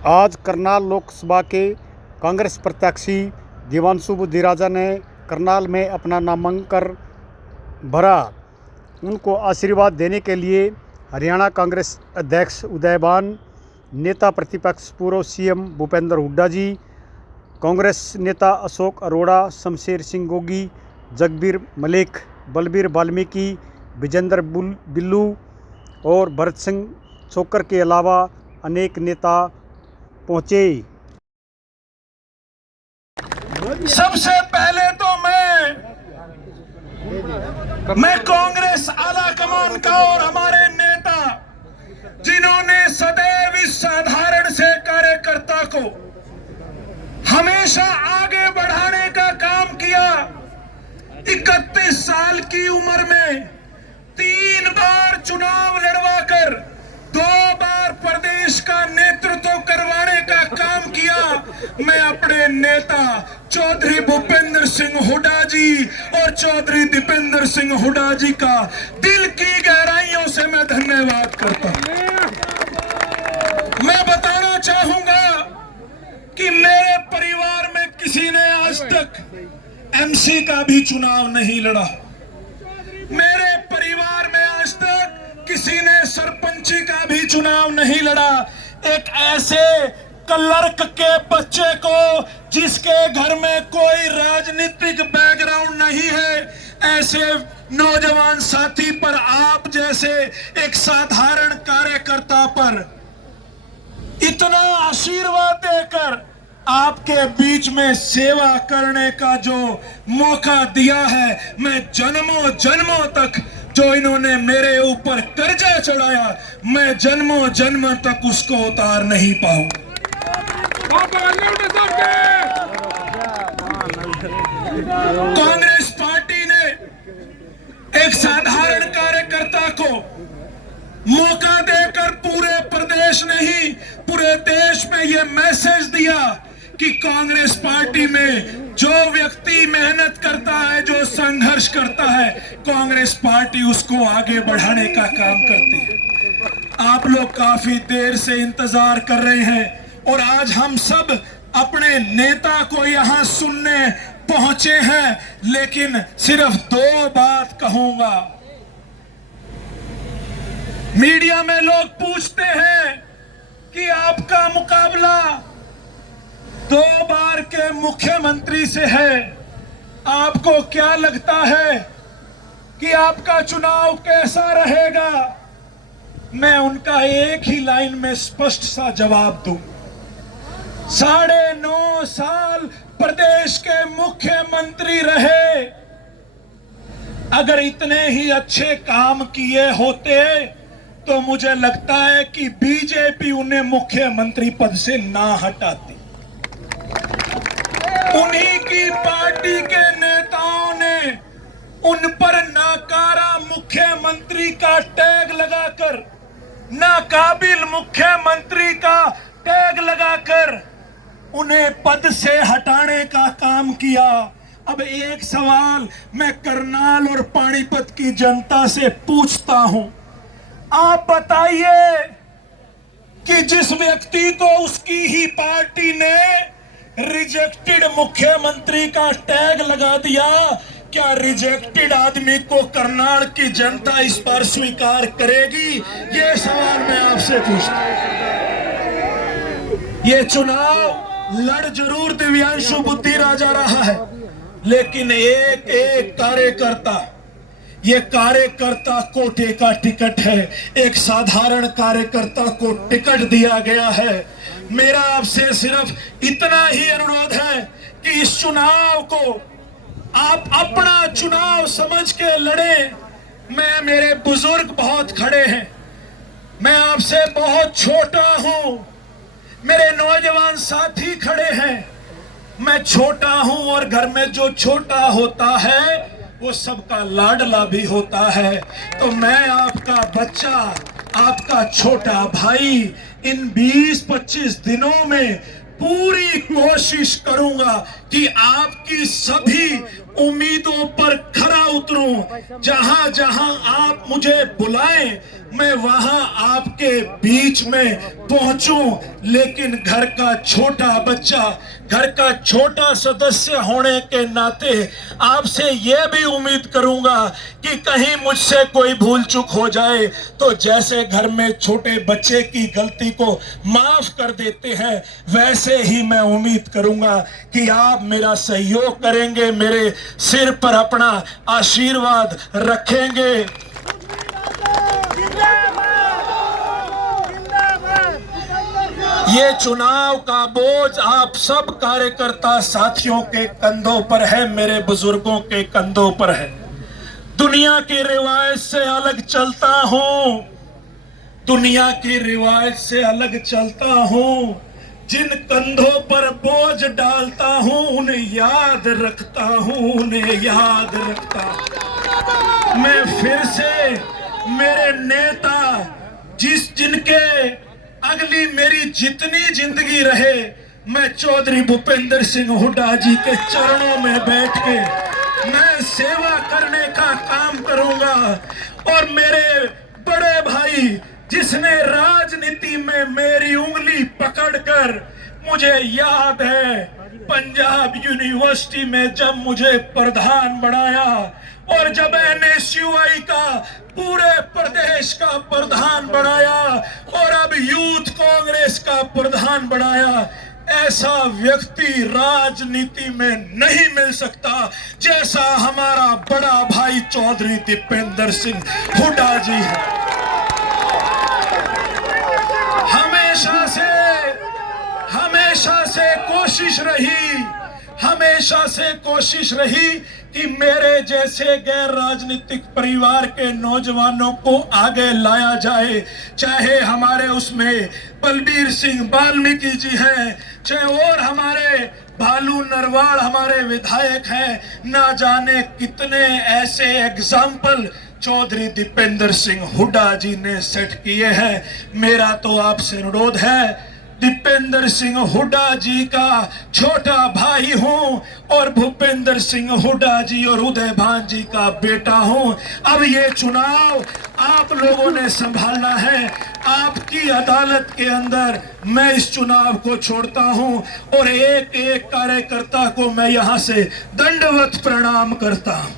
आज करनाल लोकसभा के कांग्रेस प्रत्याशी देवांशु बुद्धिराजा ने करनाल में अपना नामांकन भरा। उनको आशीर्वाद देने के लिए हरियाणा कांग्रेस अध्यक्ष उदयवान, नेता प्रतिपक्ष पूर्व सीएम भूपेंद्र हुड्डा जी, कांग्रेस नेता अशोक अरोड़ा, शमशेर सिंह गोगी, जगबीर मलिक, बलबीर वाल्मीकि, विजेंद्र बिल्लू और भरत सिंह छोकर के अलावा अनेक नेता पहुंचे। सबसे पहले तो मैं कांग्रेस आला कमान का और हमारे नेता जिन्होंने सदैव इस साधारण से कार्यकर्ता को हमेशा आगे बढ़ाने का काम किया। 31 साल की उम्र में 3 बार चुनाव लड़वाकर 2 बार प्रदेश का नेतृत्व करवाने का काम किया। मैं अपने नेता चौधरी भूपेंद्र सिंह हुड्डा जी और चौधरी दीपेंद्र सिंह हुड्डा जी का दिल की गहराइयों से मैं धन्यवाद करता हूं। मैं बताना चाहूंगा कि मेरे परिवार में किसी ने आज तक एमसी का भी चुनाव नहीं लड़ा। मेरे परिवार में आज तक किसी ने सरपंची का भी चुनाव नहीं लड़ा। एक ऐसे क्लर्क के बच्चे को जिसके घर में कोई राजनीतिक बैकग्राउंड नहीं है, ऐसे नौजवान साथी पर, आप जैसे एक साधारण कार्यकर्ता पर इतना आशीर्वाद देकर आपके बीच में सेवा करने का जो मौका दिया है, मैं जन्मों जन्मों तक जो इन्होंने मेरे ऊपर कर्जा चढ़ाया, मैं जन्मों जन्म तक उसको उतार नहीं पाऊंगा। कांग्रेस पार्टी ने एक साधारण कार्यकर्ता को मौका देकर पूरे प्रदेश नहीं पूरे देश में यह मैसेज दिया कि कांग्रेस पार्टी में जो व्यक्ति मेहनत करता है, जो संघर्ष करता है, कांग्रेस पार्टी उसको आगे बढ़ाने का काम करती है। आप लोग काफी देर से इंतजार कर रहे हैं और आज हम सब अपने नेता को यहां सुनने पहुंचे हैं, लेकिन सिर्फ 2 बात कहूंगा। मीडिया में लोग पूछते हैं कि आपका मुकाबला 2 बार के मुख्यमंत्री से है, आपको क्या लगता है कि आपका चुनाव कैसा रहेगा? मैं उनका एक ही लाइन में स्पष्ट सा जवाब दूं। 9.5 साल प्रदेश के मुख्यमंत्री रहे। अगर इतने ही अच्छे काम किए होते तो मुझे लगता है कि बीजेपी उन्हें मुख्यमंत्री पद से ना हटाती। उन्हीं की पार्टी के नेताओं ने उन पर नाकारा मुख्यमंत्री का टैग लगाकर, नाकाबिल मुख्यमंत्री का टैग लगाकर उन्हें पद से हटाने का काम किया। अब एक सवाल मैं करनाल और पानीपत की जनता से पूछता हूं, आप बताइए कि जिस व्यक्ति को उसकी ही पार्टी ने रिजेक्टेड मुख्यमंत्री का टैग लगा दिया, क्या रिजेक्टेड आदमी को करनाल की जनता इस पर स्वीकार करेगी? ये सवाल मैं आपसे पूछता हूं। ये चुनाव लड़ जरूर देवांशु बुद्धिराजा रहा है, लेकिन एक एक कार्यकर्ता, ये कार्यकर्ता कोटे का टिकट है। एक साधारण कार्यकर्ता को टिकट दिया गया है। मेरा आपसे सिर्फ इतना ही अनुरोध है कि इस चुनाव को आप अपना चुनाव समझ के लड़े। मेरे बुजुर्ग बहुत खड़े हैं, मैं आपसे बहुत छोटा हूं, मेरे नौजवान साथी खड़े हैं, मैं छोटा हूं और घर में जो छोटा होता है वो सबका लाडला भी होता है। तो मैं आपका बच्चा, आपका छोटा भाई, इन 20-25 दिनों में पूरी कोशिश करूंगा कि आपकी सभी उम्मीदों पर खरा उतरूं। जहां जहां आप मुझे बुलाएं मैं वहां आपके बीच में पहुंचूं। लेकिन घर का छोटा बच्चा, घर का छोटा सदस्य होने के नाते आपसे यह भी उम्मीद करूंगा कि कहीं मुझसे कोई भूल चूक हो जाए तो जैसे घर में छोटे बच्चे की गलती को माफ कर देते हैं, वैसे ही मैं उम्मीद करूंगा कि आप मेरा सहयोग करेंगे, मेरे सिर पर अपना आशीर्वाद रखेंगे। ये चुनाव का बोझ आप सब कार्यकर्ता साथियों के कंधों पर है, मेरे बुजुर्गों के कंधों पर है। दुनिया की रिवायत से अलग चलता हूं, दुनिया की रिवायत से अलग चलता हूं। जिन कंधों पर बोझ डालता हूं उन्हें याद रखता हूं, उन्हें याद रखता हूं। मैं फिर से मेरे नेता जिनके अगली मेरी जितनी जिंदगी रहे, मैं चौधरी भूपेंद्र सिंह हुड्डा जी के चरणों में बैठ के मैं सेवा करने का काम करूंगा। और मेरे बड़े भाई जिसने राजनीति में मेरी उंगली पकड़कर, मुझे याद है पंजाब यूनिवर्सिटी में जब मुझे प्रधान बनाया और जब NSUI का पूरे प्रदेश का प्रधान बनाया और अब यूथ कांग्रेस का प्रधान बनाया, ऐसा व्यक्ति राजनीति में नहीं मिल सकता जैसा हमारा बड़ा भाई चौधरी दीपेंद्र सिंह हुड्डा जी है। हमेशा से कोशिश रही कि मेरे जैसे गैर राजनीतिक परिवार के नौजवानों को आगे लाया जाए। चाहे हमारे उसमें बलबीर सिंह वाल्मीकि जी हैं, चाहे और हमारे भालू नरवाल हमारे विधायक हैं, ना जाने कितने ऐसे एग्जाम्पल चौधरी दीपेंद्र सिंह हुड्डा जी ने सेट किए हैं। मेरा तो आपसे अनुरोध है, दीपेंद्र सिंह हुड्डा जी का छोटा भाई हूं और भूपेंद्र सिंह हुड्डा जी और उदय भान जी का बेटा हूं। अब ये चुनाव आप लोगों ने संभालना है। आपकी अदालत के अंदर मैं इस चुनाव को छोड़ता हूं और एक एक कार्यकर्ता को मैं यहां से दंडवत प्रणाम करता हूं।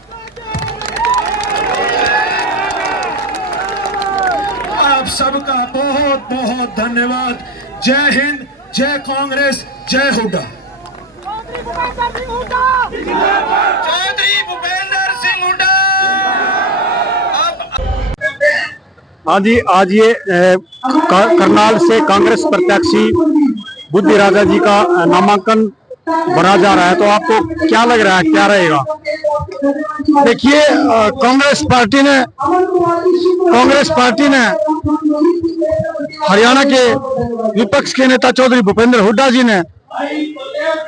आप सबका बहुत बहुत धन्यवाद। जय हिंद, जय कांग्रेस, जय हुड्डा। चौधरी भूपेंद्र सिंह हुड्डा। हाँ जी, आज ये करनाल से कांग्रेस प्रत्याशी बुद्धि राजा जी का नामांकन भरा जा रहा है, तो आपको क्या लग रहा है, क्या रहेगा? देखिए, कांग्रेस पार्टी ने हरियाणा के विपक्ष के नेता चौधरी भूपेंद्र हुड्डा जी ने,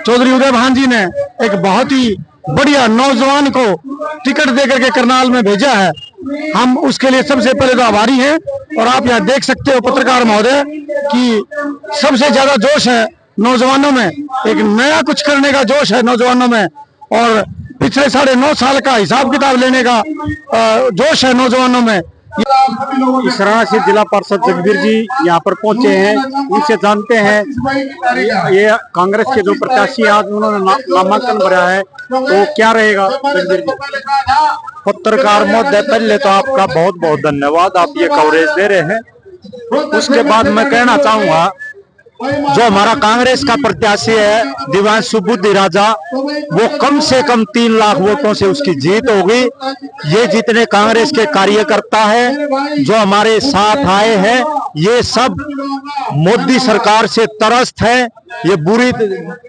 चौधरी उदय भान जी ने एक बहुत ही बढ़िया नौजवान को टिकट देकर के करनाल में भेजा है। हम उसके लिए सबसे पहले तो आभारी हैं। और आप यहाँ देख सकते हो पत्रकार महोदय कि सबसे ज्यादा जोश है नौजवानों में, एक नया कुछ करने का जोश है नौजवानों में, और पिछले 9.5 साल का हिसाब किताब लेने का जोश है नौजवानों में। इसराना से जिला पार्षद जगबीर जी यहाँ पर पहुंचे हैं, उनसे जानते हैं ये कांग्रेस के जो प्रत्याशी आज उन्होंने नामांकन भरा है, तो क्या रहेगा जगबीर जी? पत्रकार महोदय, पहले तो आपका बहुत बहुत धन्यवाद, आप ये कवरेज दे रहे हैं। उसके बाद मैं कहना चाहूंगा, जो हमारा कांग्रेस का प्रत्याशी है दिव्यांशु बुद्धि राजा, वो कम से कम 3 लाख वोटों से उसकी जीत होगी। ये जितने कांग्रेस के कार्यकर्ता हैं जो हमारे साथ आए हैं, ये सब मोदी सरकार से त्रस्त है। ये बुरी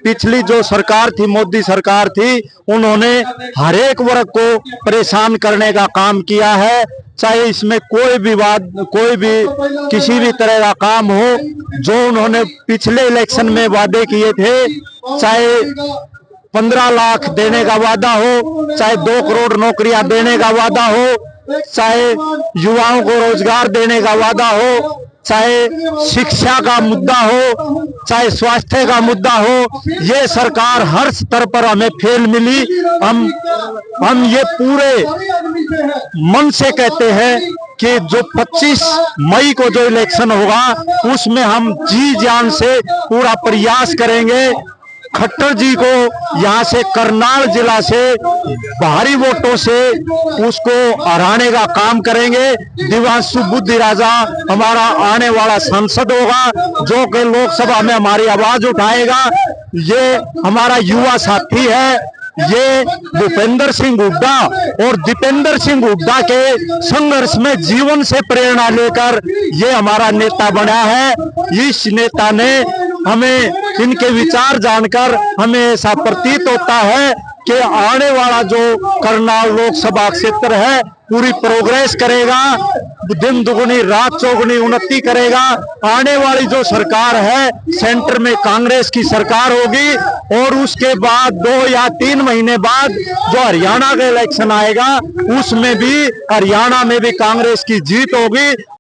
पिछली जो सरकार थी, मोदी सरकार थी, उन्होंने हर एक वर्ग को परेशान करने का काम किया है। चाहे इसमें कोई भी किसी भी तरह का काम हो, जो उन्होंने पिछले इलेक्शन में वादे किए थे, चाहे 15 लाख देने का वादा हो, चाहे 2 करोड़ नौकरियां देने का वादा हो, चाहे युवाओं को रोजगार देने का वादा हो, चाहे शिक्षा का मुद्दा हो, चाहे स्वास्थ्य का मुद्दा हो, ये सरकार हर स्तर पर हमें फेल मिली। हम ये पूरे मन से कहते हैं कि जो 25 मई को जो इलेक्शन होगा उसमें हम जी जान से पूरा प्रयास करेंगे। खट्टर जी को यहाँ से करनाल जिला से भारी वोटों से उसको हराने का काम करेंगे। दिव्यांशु बुद्धि राजा हमारा आने वाला सांसद होगा, जो कि लोकसभा में हमारी आवाज उठाएगा। ये हमारा युवा साथी है, ये भूपेंद्र सिंह हुड्डा और दीपेंद्र सिंह हुड्डा के संघर्ष में जीवन से प्रेरणा लेकर ये हमारा नेता बना है। इस नेता ने हमें, इनके विचार जानकर हमें ऐसा प्रतीत होता है कि आने वाला जो करनाल लोकसभा क्षेत्र है पूरी प्रोग्रेस करेगा, दिन दुगुनी रात चौगुनी उन्नति करेगा। आने वाली जो सरकार है सेंटर में कांग्रेस की सरकार होगी और उसके बाद 2 या 3 महीने बाद जो हरियाणा का इलेक्शन आएगा उसमें भी हरियाणा में भी कांग्रेस की जीत होगी।